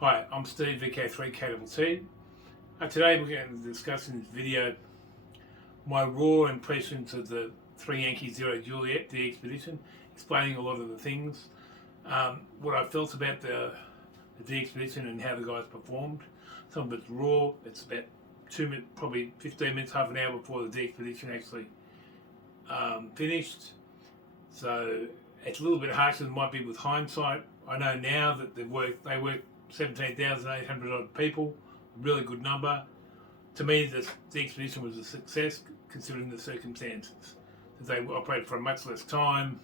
Hi, I'm Steve, VK3KTT. Today we're going to discuss in this video my raw impressions of the 3 Yankee 0 Juliet dxpedition, explaining a lot of the things, what I felt about the dxpedition and how the guys performed. Some of it's raw, it's about 2 minutes, probably 15 minutes, half an hour before the dxpedition actually finished. So it's a little bit harsher than it might be with hindsight. I know now that they worked 17,800 odd people, a really good number. To me, the expedition was a success considering the circumstances. They operated for a much less time,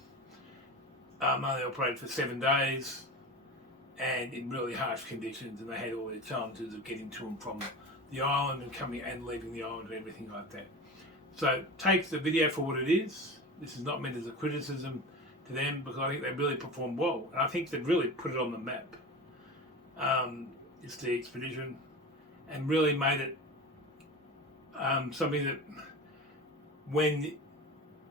only operated for 7 days, and in really harsh conditions, and they had all their challenges of getting to and from the island and coming and leaving the island and everything like that. So take the video for what it is. This is not meant as a criticism to them because I think they really performed well, and I think they've really put it on the map. It's the expedition, and really made it something that when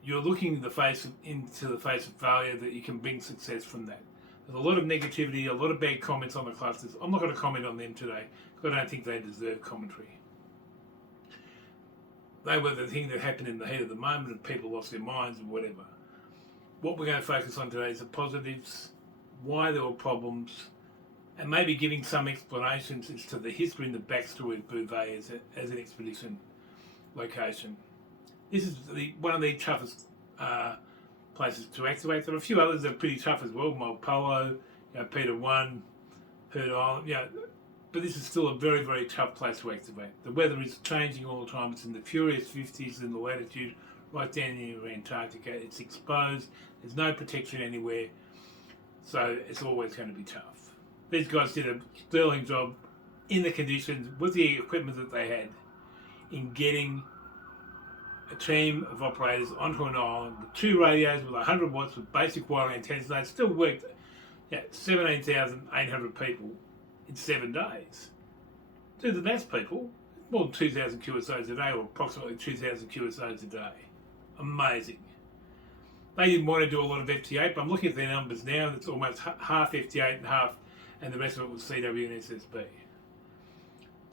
you're looking into the face of failure, that you can bring success from that. There's a lot of negativity, a lot of bad comments on the clusters. I'm not going to comment on them today because I don't think they deserve commentary. They were the thing that happened in the heat of the moment and people lost their minds and whatever. What we're going to focus on today is the positives, why there were problems, and maybe giving some explanations as to the history and the backstory of Bouvet as an expedition location. This is one of the toughest places to activate. There are a few others that are pretty tough as well, Malpolo, Peter 1, Herd Island, but this is still a very, very tough place to activate. The weather is changing all the time. It's in the furious 50s in the latitude, right down near Antarctica. It's exposed. There's no protection anywhere. So it's always going to be tough. These guys did a sterling job in the conditions with the equipment that they had in getting a team of operators onto an island with 2 radios with 100 watts with basic wiring antennas. They still worked 17,800 people in 7 days. Do the maths, people. More than 2,000 QSOs a day, or approximately 2,000 QSOs a day. Amazing. They didn't want to do a lot of FT8, but I'm looking at their numbers now, and it's almost half FT8 and half, and the rest of it was CW and SSB.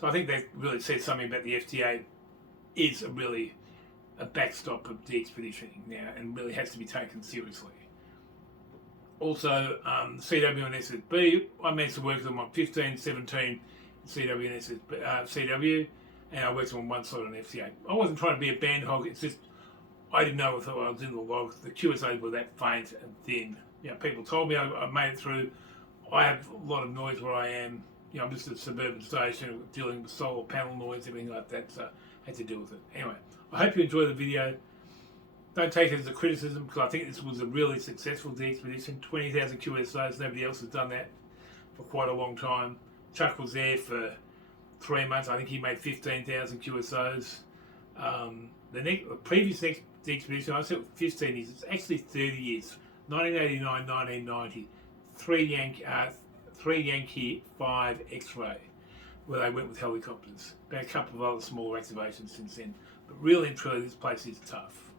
So I think that really says something about the FT8 is really a backstop of the expeditioning now, and really has to be taken seriously. Also, CW and SSB, I managed to work with them on 15, 17 CW and CW, and I worked on one side on FT8. I wasn't trying to be a band hog, it's just I didn't know if I was in the log. The QSOs were that faint and thin. People told me I made it through. I have a lot of noise where I am. I'm just a suburban station dealing with solar panel noise, everything like that, so I had to deal with it. Anyway, I hope you enjoy the video. Don't take it as a criticism because I think this was a really successful expedition. 20,000 QSOs, nobody else has done that for quite a long time. Chuck was there for 3 months. I think he made 15,000 QSOs. The previous expedition, I said 15 years, it's actually 30 years. 1989, 1990, 3 Yankee 5 X-ray, where they went with helicopters. Been a couple of other smaller activations since then. But really and truly, this place is tough.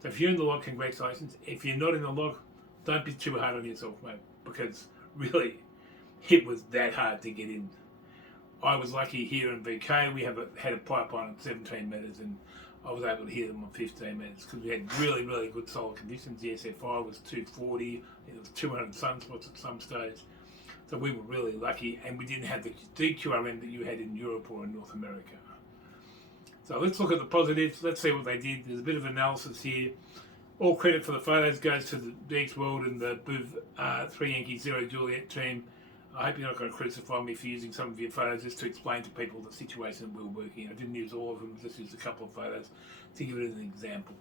So if you're in the log, congratulations. If you're not in the log, don't be too hard on yourself, mate, because really, it was that hard to get in. I was lucky here in VK, we had a pipeline at 17 metres, and I was able to hear them on 15 metres because we had really, really good solar conditions. The SFI was 240, it was 200 sunspots at some stage. So we were really lucky, and we didn't have the DQRM that you had in Europe or in North America. So let's look at the positives. Let's see what they did. There's a bit of analysis here. All credit for the photos goes to the DX World and the BOV 3 Yankee 0 Juliet team. I hope you're not going to crucify me for using some of your photos just to explain to people the situation that we were working in. I didn't use all of them, just used a couple of photos to give it as an example.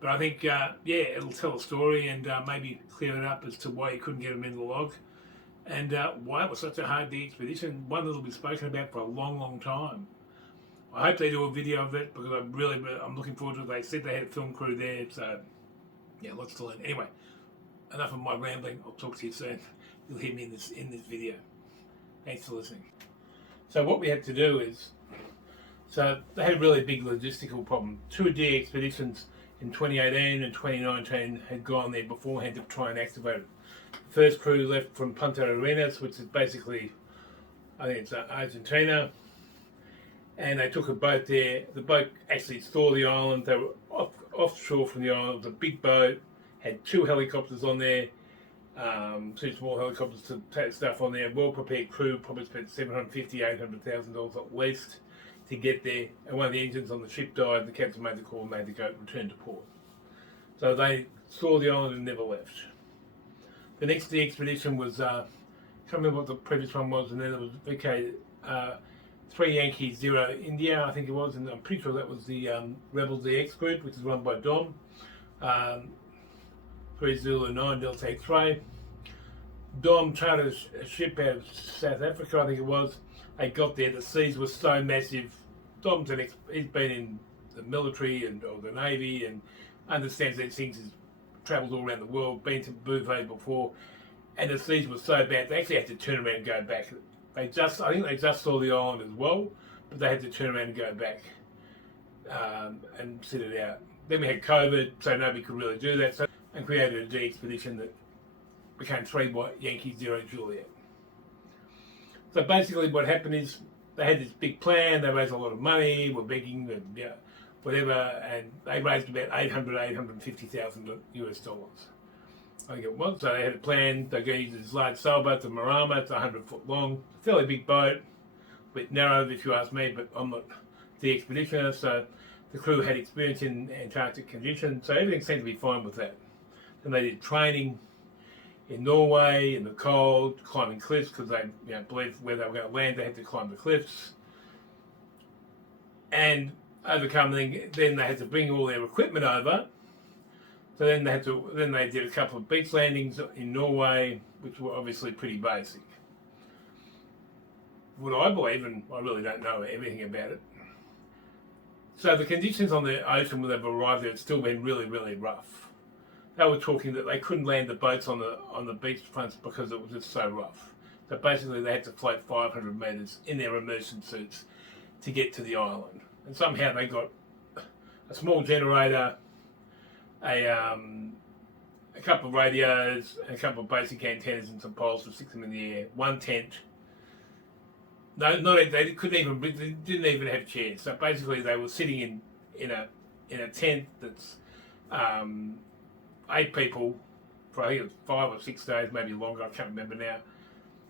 But I think, it'll tell a story and maybe clear it up as to why you couldn't get them in the log and why it was such a hard expedition, one that'll be spoken about for a long, long time. I hope they do a video of it because I'm looking forward to it. They said they had a film crew there, so lots to learn. Anyway, enough of my rambling. I'll talk to you soon. You'll hear me in this video. Thanks for listening. So what we had to do is, so they had a really big logistical problem. 2 expeditions in 2018 and 2019 had gone there beforehand to try and activate it. The first crew left from Punta Arenas, which is basically I think it's Argentina, and they took a boat there. The boat actually saw the island. They were offshore from the island. It was a big boat, had 2 helicopters on there, 2 small helicopters to take stuff on there. Well-prepared crew, probably spent $750,000, $800,000 at least to get there. And one of the engines on the ship died. The captain made the call and made the boat return to port. So they saw the island and never left. The next expedition was, I can't remember what the previous one was, and then it was VK 3 Yankee 0 India, I think it was, and I'm pretty sure that was the Rebel DX group, which is run by Dom. 309 Delta X-ray. Dom chartered a ship out of South Africa, I think it was. They got there, the seas were so massive. Dom's he's been in the military or the Navy and understands these things. He's travelled all around the world, been to Bouvet before, and the seas were so bad they actually had to turn around and go back. I think they just saw the island as well, but they had to turn around and go back and sit it out. Then we had COVID, so nobody could really do that, and created a dxpedition that became 3 Yankee 0 Juliet. So basically what happened is they had this big plan, they raised a lot of money, were begging and whatever, and they raised about $850,000 US dollars. I think it was. So they had a plan. They're going to use this large sailboat, the Marama. It's 100 foot long, fairly big boat, a bit narrow if you ask me, but I'm not the expeditioner, so the crew had experience in Antarctic conditions, so everything seemed to be fine with that. And they did training in Norway, in the cold, climbing cliffs, because they believed where they were going to land, they had to climb the cliffs. And overcoming, then they had to bring all their equipment over. So then they did a couple of beach landings in Norway, which were obviously pretty basic. What I believe, and I really don't know everything about it. So the conditions on the ocean when they've arrived there had still been really, really rough. They were talking that they couldn't land the boats on the beach fronts because it was just so rough. So basically they had to float 500 metres in their immersion suits to get to the island. And somehow they got a small generator, a couple of radios, and a couple of basic antennas and some poles to stick them in the air. 1 tent. No, they didn't even have chairs. So basically, they were sitting in a tent that's 8 people for I think it was 5 or 6 days, maybe longer. I can't remember now.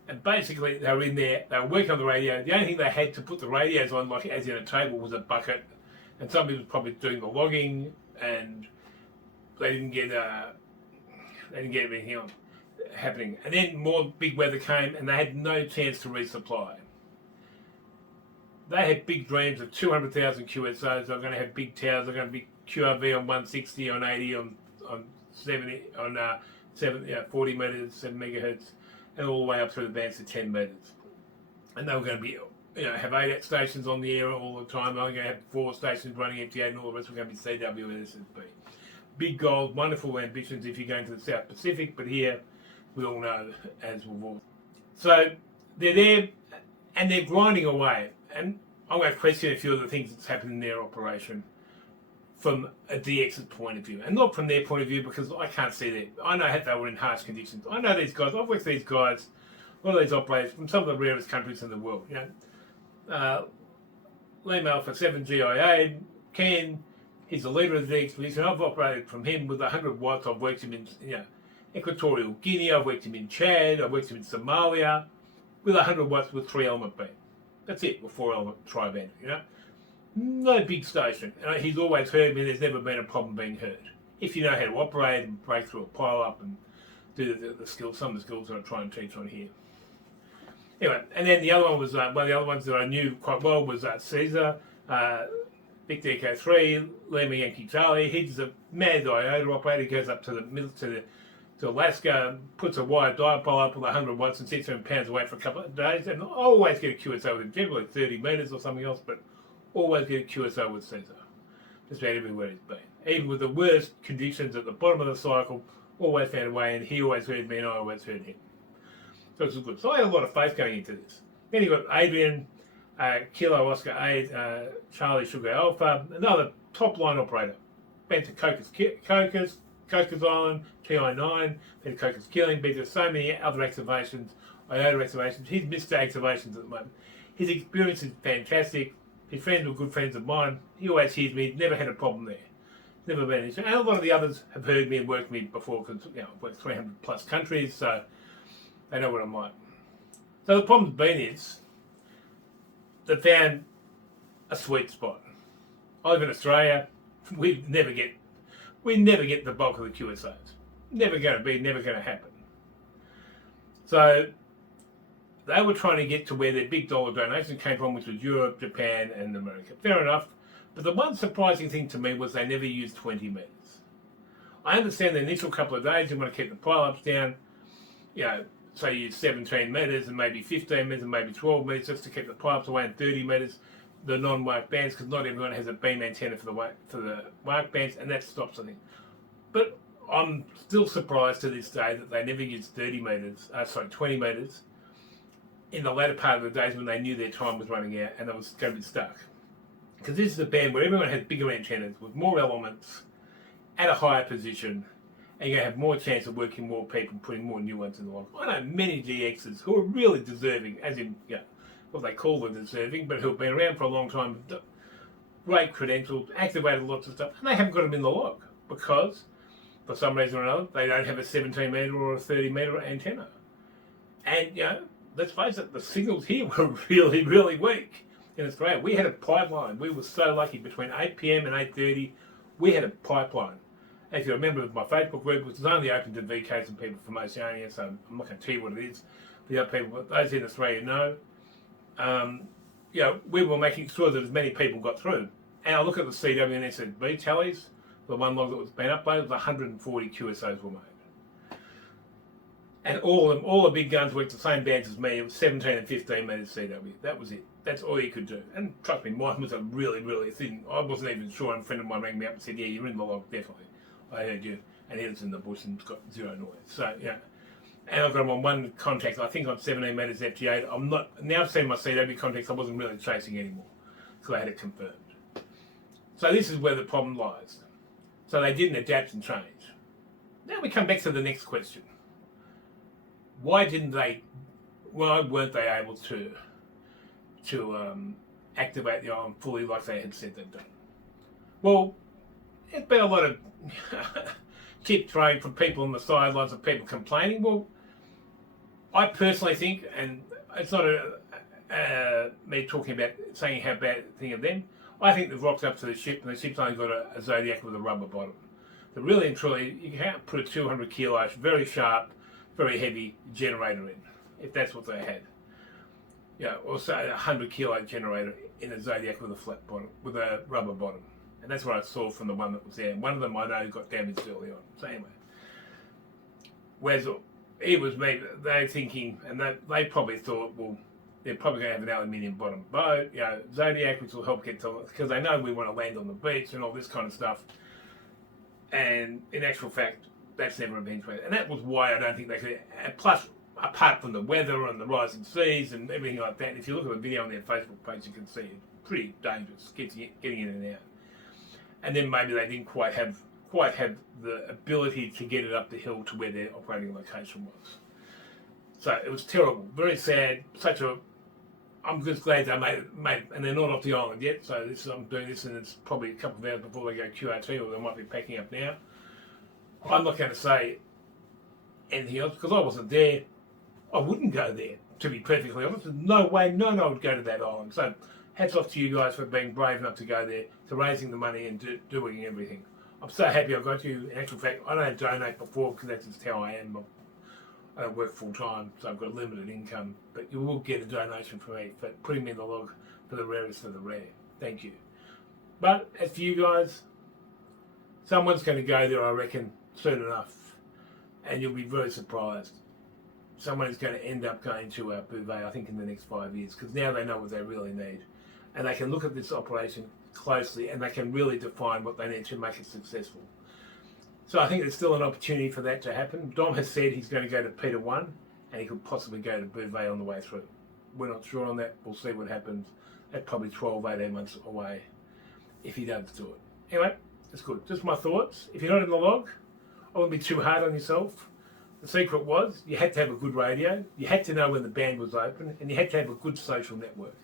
And basically, they were in there. They were working on the radio. The only thing they had to put the radios on, like as in a table, was a bucket. And somebody was probably doing the logging, and they didn't get everything on happening. And then more big weather came, and they had no chance to resupply. They had big dreams of 200,000 QSOs. They're going to have big towers. They're going to be QRV on 160, on 80, on 70, on 40 metres, 7 megahertz, and all the way up through the bands to 10 metres. And they were going to be, have 8 stations on the air all the time. They were going to have 4 stations running FT8, and all the rest were going to be CW and SSB. Big goals, wonderful ambitions if you're going to the South Pacific, but here we all know, as we've all. So they're there and they're grinding away. And I'm going to question a few of the things that's happened in their operation from a DX's point of view, and not from their point of view because I can't see them. I know they were in harsh conditions. I know these guys. I've worked with these guys, a lot of these operators from some of the rarest countries in the world. Lima Alpha 7 GIA, Ken, he's the leader of the expedition. I've operated from him with 100 watts. I've worked him in Equatorial Guinea. I've worked him in Chad. I've worked him in Somalia with 100 watts with 3-element beam. That's it, with 4-element tri-band, No big station. He's always heard me, there's never been a problem being heard. If you know how to operate and break through a pile-up and do the skills, some of the skills that I try and teach on here. Anyway, and then the other one was, one of the other ones that I knew quite well was Caesar, Victor Echo 3, Lima Yankee Charlie. He's a mad diode operator. He goes up to the middle, to Alaska, puts a wire dipole up with 100 watts and sits there and pounds away for a couple of days, and I always get a QSO with him, generally 30 metres or something else, but always get a QSO with Caesar. Just about everywhere he's been. Even with the worst conditions at the bottom of the cycle, always found a way, and he always heard me and I always heard him. So it's good. So I had a lot of faith going into this. Then you got Adrian, Kilo Oscar 8, Charlie Sugar Alpha, another top line operator. Been to Cocos Island, TI9, been to Cocos Killing, been to so many other activations. iota activations. He's Mr. Activations at the moment. His experience is fantastic. His friends were good friends of mine. He always hears me. Never had a problem there. Never been an issue. And a lot of the others have heard me and worked with me before because I've worked 300 plus countries, so they know what I'm like. So the problem's been is they found a sweet spot. I live in Australia. We never get the bulk of the QSOs. Never going to happen. So they were trying to get to where their big dollar donation came from, which was Europe, Japan, and America. Fair enough. But the one surprising thing to me was they never used 20 metres. I understand the initial couple of days you want to keep the pile-ups down, so you use 17 metres and maybe 15 metres and maybe 12 metres just to keep the pile-ups away, and 30 metres, the non-WARC bands, because not everyone has a beam antenna for the WARC bands, and that stops something. But I'm still surprised to this day that they never used 20 metres in the latter part of the days when they knew their time was running out and it was going to be stuck. Because this is a band where everyone has bigger antennas with more elements at a higher position, and you're going to have more chance of working more people, putting more new ones in the log. I know many DXs who are really deserving, as in, what they call them deserving, but who have been around for a long time, great credentials, activated lots of stuff, and they haven't got them in the log because, for some reason or another, they don't have a 17 metre or a 30 metre antenna. And, let's face it, the signals here were really, really weak. In Australia, we had a pipeline. We were so lucky. Between 8 p.m. and 8:30, we had a pipeline. If you remember, my Facebook group was only open to VKs and people from Oceania, so I'm not going to tell you what it is. The other people, but those in Australia know. We were making sure that as many people got through. And I look at the CW and SSB tallies. The one log that was being uploaded, 140 QSOs were made. And all the big guns worked the same bands as me. It was 17 and 15 metres CW. That was it. That's all you could do. And trust me, mine was a really, really thin. I wasn't even sure. And a friend of mine rang me up and said, "Yeah, you're in the log, definitely. I heard you." And he was in the bush and got zero noise. So, And I've got him on one contact, I think on 17 metres FT8. I'm not, now I've seen my CW contacts, I wasn't really chasing anymore. So I had it confirmed. So this is where the problem lies. So they didn't adapt and change. Now we come back to the next question. Why weren't they able to activate the island fully like they had said they'd done? Well, there's been a lot of tip throwing from people on the sidelines of people complaining. Well, I personally think, and it's not me talking about saying how bad thing of them, I think they've rocked up to the ship and the ship's only got a Zodiac with a rubber bottom. But really and truly, you can't put a 200 kilo, very sharp, very heavy generator in, if that's what they had. Or say a 100 kilo generator in a Zodiac with a flat bottom, with a rubber bottom. And that's what I saw from the one that was there. And one of them I know got damaged early on. So anyway. Whereas it was me, they thinking, and they probably thought, well, they're probably going to have an aluminium bottom boat, Zodiac, which will help get to, because they know we want to land on the beach and all this kind of stuff. And in actual fact, that's never been true. And that was why I don't think they could. Plus, apart from the weather and the rising seas and everything like that, if you look at the video on their Facebook page, you can see it's pretty dangerous getting in and out. And then maybe they didn't quite have the ability to get it up the hill to where their operating location was. So it was terrible, very sad. I'm just glad they made it, and they're not off the island yet. So I'm doing this, and it's probably a couple of hours before they go QRT, or they might be packing up now. I'm not going to say anything else because I wasn't there. I wouldn't go there, to be perfectly honest. There's no way, no one would go to that island. So hats off to you guys for being brave enough to go there, to raising the money and doing everything. I'm so happy I got you. In actual fact, I don't donate before because that's just how I am. I don't work full time, so I've got limited income. But you will get a donation from me for putting me in the log for the rarest of the rare. Thank you. But as for you guys, someone's going to go there, I reckon, soon enough. And you'll be very surprised. Someone's going to end up going to Bouvet, I think, in the next 5 years, because now they know what they really need. And they can look at this operation closely and they can really define what they need to make it successful. So I think there's still an opportunity for that to happen. Dom has said he's going to go to Peter 1 and he could possibly go to Bouvet on the way through. We're not sure on that. We'll see what happens. That's probably 12, 18 months away if he does do it. Anyway, it's good. Just my thoughts. If you're not in the log, I wouldn't be too hard on yourself. The secret was you had to have a good radio, you had to know when the band was open, and you had to have a good social network.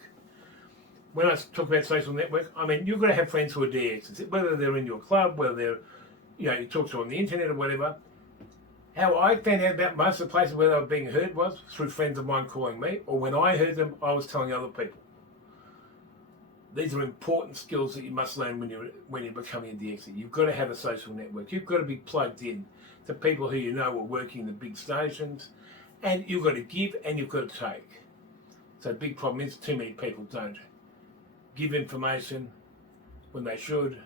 When I talk about social network, I mean you've got to have friends who are DXs, whether they're in your club, whether they're, you talk to on the internet or whatever. How I found out about most of the places where they were being heard was through friends of mine calling me, or when I heard them, I was telling other people. These are important skills that you must learn when you're becoming a DXer. You've got to have a social network. You've got to be plugged in to people who you know are working the big stations, and you've got to give and you've got to take. So the big problem is too many people don't give information when they should,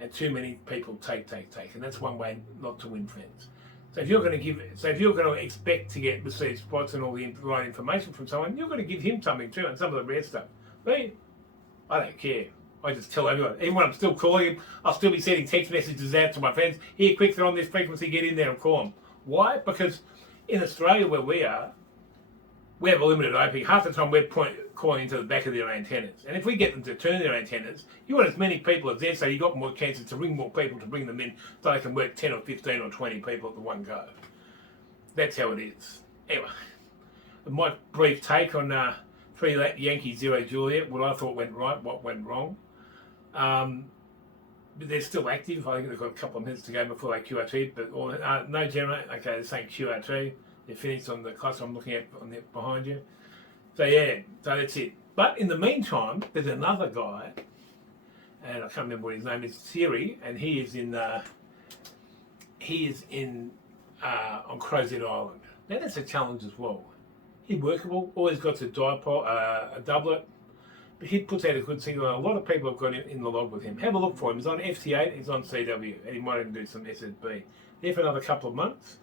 and too many people take, and that's one way not to win friends. So if you're going to expect to receive spots and all the right information from someone, you're going to give him something too, and some of the rare stuff. Me, I don't care. I just tell everyone. Even when I'm still calling him, I'll still be sending text messages out to my friends. Here, quick, they're on this frequency, get in there and call them. Why? Because in Australia where we are, we have a limited opening. Half the time we're calling into the back of their antennas. And if we get them to turn their antennas, you want as many people as there, so you've got more chances to ring more people to bring them in so they can work 10 or 15 or 20 people at the one go. That's how it is. Anyway, my brief take on 3 Yankee 0 Juliet, what I thought went right, what went wrong. But they're still active. I think they've got a couple of minutes to go before they QRT, but no generate. Okay, they're saying QRT. They're finished on the cluster I'm looking at on the, behind you. So yeah, so that's it. But in the meantime, there's another guy, and I can't remember what his name is, Siri, and he is in on Crozet Island. Now that's a challenge as well. He's workable, always got a dipole, a doublet, but he puts out a good signal. A lot of people have got in the log with him. Have a look for him. He's on FT8, he's on CW, and he might even do some SSB. There for another couple of months.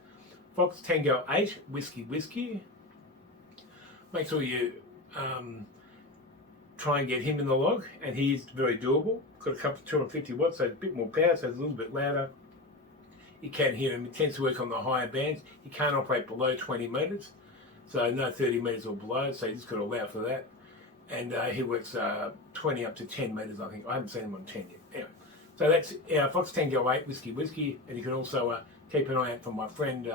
Fox Tango 8, Whiskey. Make sure you try and get him in the log, and he is very doable. Got a couple of 250 watts, so a bit more power, so it's a little bit louder. You can hear him. He tends to work on the higher bands. He can't operate below 20 metres, so no 30 metres or below, so you just got to allow for that. And he works 20 up to 10 metres, I think. I haven't seen him on 10 yet. Anyway, so that's Fox Tango 8, Whiskey, and you can also keep an eye out for my friend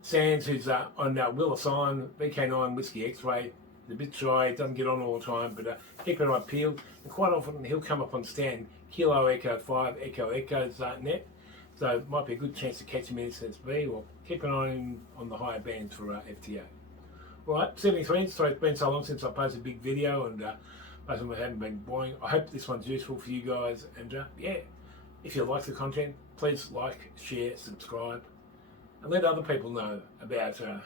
Sands, who's on Willis Island, VK9 Whiskey X-Ray. He's a bit shy, doesn't get on all the time, but keep an eye peeled. And quite often he'll come up on stand, Kilo Echo 5, Echo's net. So it might be a good chance to catch him in SSB, or keep an eye on the higher bands for FTA. Right, 73, sorry it's been so long since I posted a big video, and most of them haven't been boring. I hope this one's useful for you guys, and yeah, if you like the content, please like, share, subscribe, and let other people know about our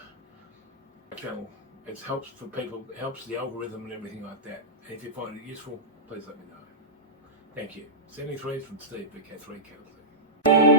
channel. It helps for people, it helps the algorithm and everything like that. And if you find it useful, please let me know. Thank you. 73 from Steve, VK3 Counselling.